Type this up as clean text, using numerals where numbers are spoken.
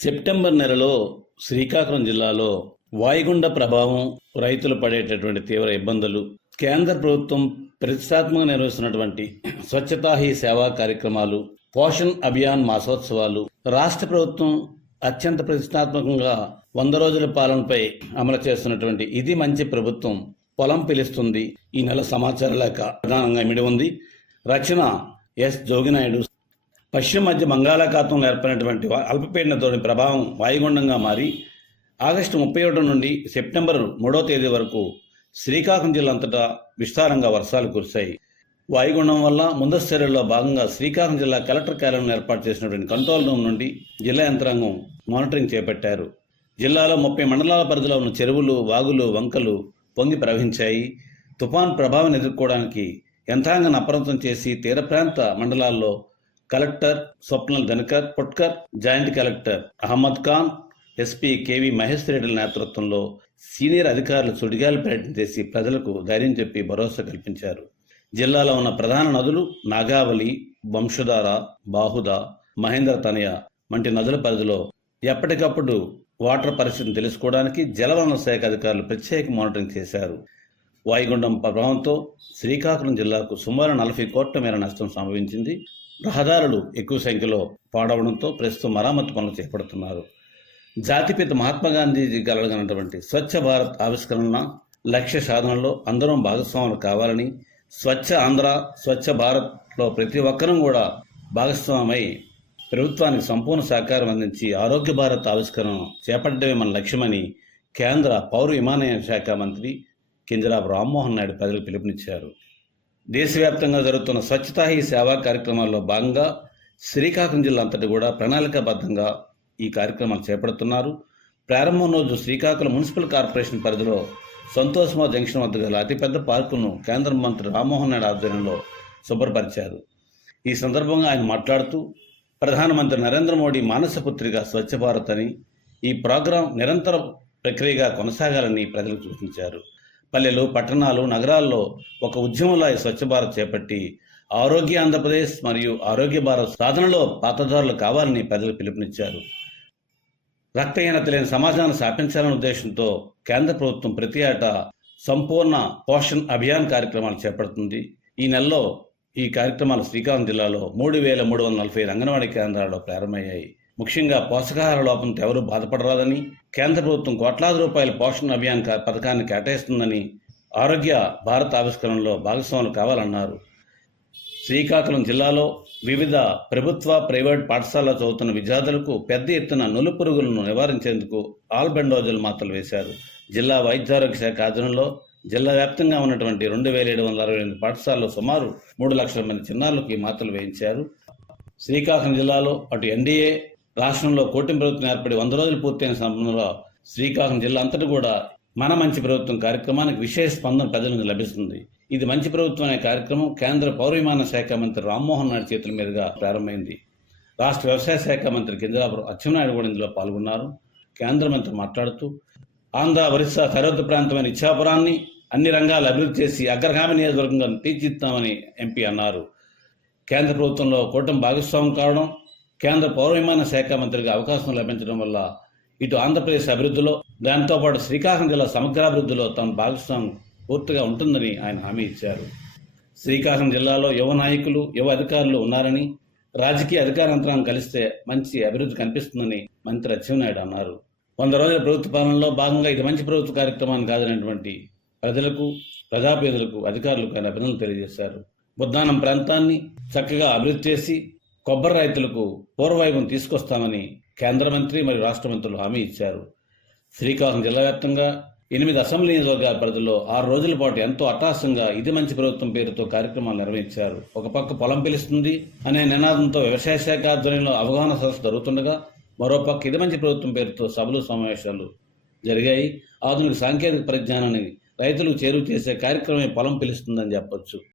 September నెలలో శ్రీకాకుళం జిల్లాలో వాయుగుండ ప్రభావం, రైతులు పడేటటువంటి తీవ్ర ఇబ్బందులు, కేంద్ర ప్రభుత్వం ప్రతిష్టాత్మకంగా నిర్వహిస్తున్నటువంటి స్వచ్ఛతా హీ సేవా కార్యక్రమాలు, పోషణ్ అభియాన్ మాసోత్సవాలు, రాష్ట్ర ప్రభుత్వం అత్యంత ప్రతిష్టాత్మకంగా 100 రోజుల పాలనపై అమలు చేస్తున్నటువంటి ఇది మంచి ప్రభుత్వం పొలం పిలుస్తుంది ఈ నెల సమాచార లేఖ ప్రధానంగా ఇమిడి ఉంది. రచన ఎస్ జోగినాయుడు. పశ్చిమ మధ్య బంగాళాఖాతంలో ఏర్పడినటువంటి అల్పపీడన ద్రోణి ప్రభావం వాయుగుండంగా మారి ఆగస్టు 31 నుండి సెప్టెంబర్ 3వ తేదీ వరకు శ్రీకాకుళం జిల్లా అంతటా విస్తారంగా వర్షాలు కురిశాయి. వాయుగుండం వల్ల ముందస్తు చర్యల్లో భాగంగా శ్రీకాకుళం జిల్లా కలెక్టర్ కార్యాలయంలో ఏర్పాటు చేసినటువంటి కంట్రోల్ రూమ్ నుండి జిల్లా యంత్రాంగం మానిటరింగ్ చేపట్టారు. జిల్లాలో 30 మండలాల పరిధిలో ఉన్న చెరువులు, వాగులు, వంకలు పొంగి ప్రవహించాయి. తుఫాన్ ప్రభావం ఎదుర్కోవడానికి యంత్రాంగాన్ని అప్రమత్తం చేసి తీర ప్రాంత మండలాల్లో collector Swapnil Dhankar Putkar, joint collector Ahmed Khan, SP KV Mahesh రెడ్డిల నేతృత్వంలో సీనియర్ అధికారులు సుడిగాలి పర్యటన చేసి ప్రజలకు ధైర్యం చెప్పి భరోసా కల్పించారు. జిల్లాలో ఉన్న ప్రధాన నదులు నాగావళి, వంశధార, బాహుద, మహేంద్ర తనయ వంటి నదుల పరిధిలో ఎప్పటికప్పుడు వాటర్ పరిస్థితిని తెలుసుకోవడానికి జలవనరుల శాఖ అధికారులు ప్రత్యేక మానిటరింగ్ చేశారు. వాయుగుండం ప్రభావంతో శ్రీకాకుళం జిల్లాకు సుమారు 40 కోట్ల మేర నష్టం సంభవించింది. రహదారులు ఎక్కువ సంఖ్యలో పాడవడంతో ప్రస్తుతం మరామత్తు పనులు చేపడుతున్నారు. జాతిపిత మహాత్మా గాంధీజీ కలగనటువంటి స్వచ్ఛ భారత్ ఆవిష్కరణ లక్ష్య సాధనలో అందరం భాగస్వాములు కావాలని, స్వచ్ఛ ఆంధ్ర, స్వచ్ఛ భారత్లో ప్రతి ఒక్కరూ కూడా భాగస్వామై ప్రభుత్వానికి సంపూర్ణ సహకారం అందించి ఆరోగ్య భారత్ ఆవిష్కరణ చేపట్టడమే మన లక్ష్యమని కేంద్ర పౌర విమానయాన శాఖ మంత్రి కింజరాపు రామ్మోహన్ నాయుడు ప్రజలకు పిలుపునిచ్చారు. దేశవ్యాప్తంగా జరుగుతున్న స్వచ్ఛతా హీ సేవా కార్యక్రమాల్లో భాగంగా శ్రీకాకుళం జిల్లా అంతటి కూడా ప్రణాళికాబద్ధంగా ఈ కార్యక్రమాలు చేపడుతున్నారు. ప్రారంభం రోజు శ్రీకాకుళం మున్సిపల్ కార్పొరేషన్ పరిధిలో సంతోష్మా జంక్షన్ వద్ద గల అతిపెద్ద పార్కును కేంద్ర మంత్రి రామ్మోహన్ నాయుడు ఆధ్వర్యంలో శుభ్రపరిచారు. ఈ సందర్భంగా ఆయన మాట్లాడుతూ ప్రధానమంత్రి నరేంద్ర మోడీ మానస పుత్రిక స్వచ్ఛ భారత్ అని, ఈ ప్రోగ్రాం నిరంతర ప్రక్రియగా కొనసాగాలని ప్రజలకు సూచించారు. పల్లెలు, పట్టణాలు, నగరాల్లో ఒక ఉద్యమంలో ఈ స్వచ్ఛ భారత్ చేపట్టి ఆరోగ్య ఆంధ్రప్రదేశ్ మరియు ఆరోగ్య భారత్ సాధనలో పాత్రధారులు కావాలని ప్రజలు పిలుపునిచ్చారు. రక్తహీనత లేని సమాజాన్ని స్థాపించాలనే ఉద్దేశంతో కేంద్ర ప్రభుత్వం ప్రతి ఏటా సంపూర్ణ పోషణ్ అభియాన్ కార్యక్రమాలు చేపడుతుంది. ఈ నెలలో ఈ కార్యక్రమాలు శ్రీకాకుళం జిల్లాలో 3,345 అంగన్వాడీ కేంద్రాల్లో ప్రారంభమయ్యాయి. ముఖ్యంగా పోషకాహార లోపంతో ఎవరూ బాధపడరాదని, కేంద్ర ప్రభుత్వం కోట్లాది రూపాయల పోషణ్ అభియాన్ పథకాన్ని కేటాయిస్తుందని, ఆరోగ్య భారత్ ఆవిష్కరణలో భాగస్వాములు కావాలన్నారు. శ్రీకాకుళం జిల్లాలో వివిధ ప్రభుత్వ, ప్రైవేట్ పాఠశాలలో చదువుతున్న విద్యార్థులకు పెద్ద ఎత్తున నులు పురుగులను నివారించేందుకు ఆల్బెండోజల్ మాత్రలు వేశారు. జిల్లా వైద్యారోగ్య శాఖ ఆధ్వర్యంలో జిల్లా వ్యాప్తంగా ఉన్నటువంటి 2,768 పాఠశాలలో సుమారు 3 లక్షల మంది చిన్నారులకు ఈ మాత్రలు వేయించారు. శ్రీకాకుళం జిల్లాలో అటు ఎన్డీఏ రాష్ట్రంలో కూటమి ప్రభుత్వం ఏర్పడి 100 రోజులు పూర్తయిన సమయంలో శ్రీకాకుళం జిల్లా అంతటా కూడా మన మంచి ప్రభుత్వం కార్యక్రమానికి విశేష స్పందన ప్రజలకు లభిస్తుంది. ఇది మంచి ప్రభుత్వం అనే కార్యక్రమం కేంద్ర పౌర విమాన శాఖ మంత్రి రామ్మోహన్ నాయుడు చేతుల మీదుగా ప్రారంభమైంది. రాష్ట్ర వ్యవసాయ శాఖ మంత్రి కింజరాపు అచ్చెన్నాయుడు కూడా ఇందులో పాల్గొన్నారు. కేంద్ర మంత్రి మాట్లాడుతూ ఆంధ్ర, ఒరిస్సా సరిహద్దు ప్రాంతమైన ఇచ్చాపురాన్ని అన్ని రంగాలు అభివృద్ధి చేసి అగ్రగామి నియోజకవర్గంగా తీర్చిదిద్దామని ఎంపీ అన్నారు. కేంద్ర ప్రభుత్వంలో కూటమి భాగస్వామ్యం కావడం, కేంద్ర పౌర విమాన శాఖ మంత్రిగా అవకాశం లభించడం వల్ల ఇటు ఆంధ్రప్రదేశ్ అభివృద్ధిలో, దాంతోపాటు శ్రీకాకుళం జిల్లా సమగ్రాభివృద్ధిలో తమ భాగస్వామ్యం పూర్తిగా ఉంటుందని ఆయన హామీ ఇచ్చారు. శ్రీకాకుళం జిల్లాలో యువ నాయకులు, యువ అధికారులు ఉన్నారని, రాజకీయ అధికార యంత్రాంగం కలిస్తే మంచి అభివృద్ధి కనిపిస్తుందని మంత్రి అచ్చెన్నాయుడు అన్నారు. 100 రోజుల ప్రభుత్వ పాలనలో భాగంగా ఇది మంచి ప్రభుత్వ కార్యక్రమాన్ని కాదనేటువంటి ప్రజలకు, ప్రజాపేదలకు, అధికారులకు ఆయన అభినందనలు తెలియజేశారు. బుద్ధానం ప్రాంతాన్ని చక్కగా అభివృద్ధి చేసి కొబ్బరి రైతులకు పూర్వవైభవం తీసుకొస్తామని కేంద్ర మంత్రి మరియు రాష్ట్ర మంత్రులు హామీ ఇచ్చారు. శ్రీకాకుళం జిల్లా వ్యాప్తంగా 8 అసెంబ్లీ నియోజకవర్గాల పరిధిలో 6 రోజుల పాటు ఎంతో అట్టహాసంగా ఇది మంచి ప్రభుత్వం పేరుతో కార్యక్రమాలు నిర్వహించారు. ఒక పక్క పొలం పిలుస్తుంది అనే నినాదంతో వ్యవసాయ శాఖ ఆధ్వర్యంలో అవగాహన సదస్సు జరుగుతుండగా, మరోపక్క ఇది మంచి ప్రభుత్వం పేరుతో సభలు, సమావేశాలు జరిగాయి. ఆధునిక సాంకేతిక పరిజ్ఞానాన్ని రైతులకు చేరువ చేసే కార్యక్రమమే పొలం పిలుస్తుందని చెప్పొచ్చు.